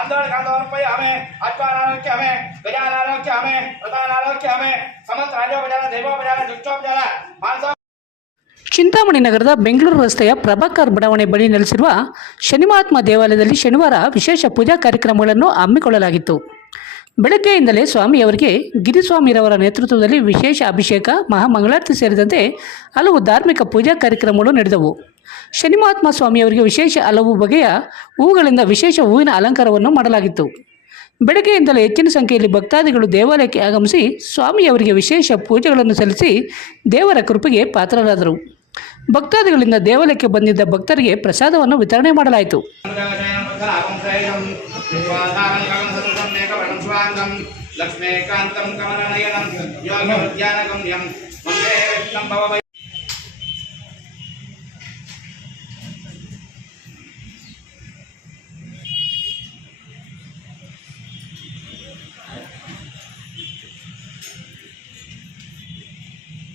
आंदोलन कांदोलन पे हमें अश्वानारों के हमें गजानारों के हमें प्रधानारों के हमें, समस्त ಚಿಂತಾಮಣಿ ನಗರದ ಬೆಂಗಳೂರು ರಸ್ತೆಯ ಪ್ರಭಾಕರ್ ಬಡಾವಣೆ ಬಳಿ ನೆಲೆಸಿರುವ ಶನಿಮಹಾತ್ಮ ದೇವಾಲಯದಲ್ಲಿ ಶನಿವಾರ ವಿಶೇಷ ಪೂಜಾ ಕಾರ್ಯಕ್ರಮಗಳನ್ನು ಹಮ್ಮಿಕೊಳ್ಳಲಾಗಿತ್ತು. ಬೆಳಗ್ಗೆಯಿಂದಲೇ ಸ್ವಾಮಿಯವರಿಗೆ ಗಿರಿಸ್ವಾಮಿರವರ ನೇತೃತ್ವದಲ್ಲಿ ವಿಶೇಷ ಅಭಿಷೇಕ, ಮಹಾಮಂಗಳಾರತಿ ಸೇರಿದಂತೆ ಹಲವು ಧಾರ್ಮಿಕ ಪೂಜಾ ಕಾರ್ಯಕ್ರಮಗಳು ನಡೆದವು. ಶನಿಮಹಾತ್ಮ ಸ್ವಾಮಿಯವರಿಗೆ ವಿಶೇಷ ಹಲವು ಬಗೆಯ ಹೂಗಳಿಂದ ವಿಶೇಷ ಹೂವಿನ ಅಲಂಕಾರವನ್ನು ಮಾಡಲಾಗಿತ್ತು. ಬೆಳಗ್ಗೆಯಿಂದಲೇ ಹೆಚ್ಚಿನ ಸಂಖ್ಯೆಯಲ್ಲಿ ಭಕ್ತಾದಿಗಳು ದೇವಾಲಯಕ್ಕೆ ಆಗಮಿಸಿ ಸ್ವಾಮಿಯವರಿಗೆ ವಿಶೇಷ ಪೂಜೆಗಳನ್ನು ಸಲ್ಲಿಸಿ ದೇವರ ಕೃಪೆಗೆ ಪಾತ್ರರಾದರು. ಭಕ್ತಾದಿಗಳಿಂದ ದೇವಾಲಯಕ್ಕೆ ಬಂದಿದ್ದ ಭಕ್ತರಿಗೆ ಪ್ರಸಾದವನ್ನು ವಿತರಣೆ ಮಾಡಲಾಯಿತು. ಲಕ್ಷ್ಮೇಕಾಂತಂ ಕಮಲನಯನಂ ಯೋಗವಿದ್ಯಾನಗಮ್ಯಂ. ವಂದೇ ವಿಷ್ಣಂ ಭವ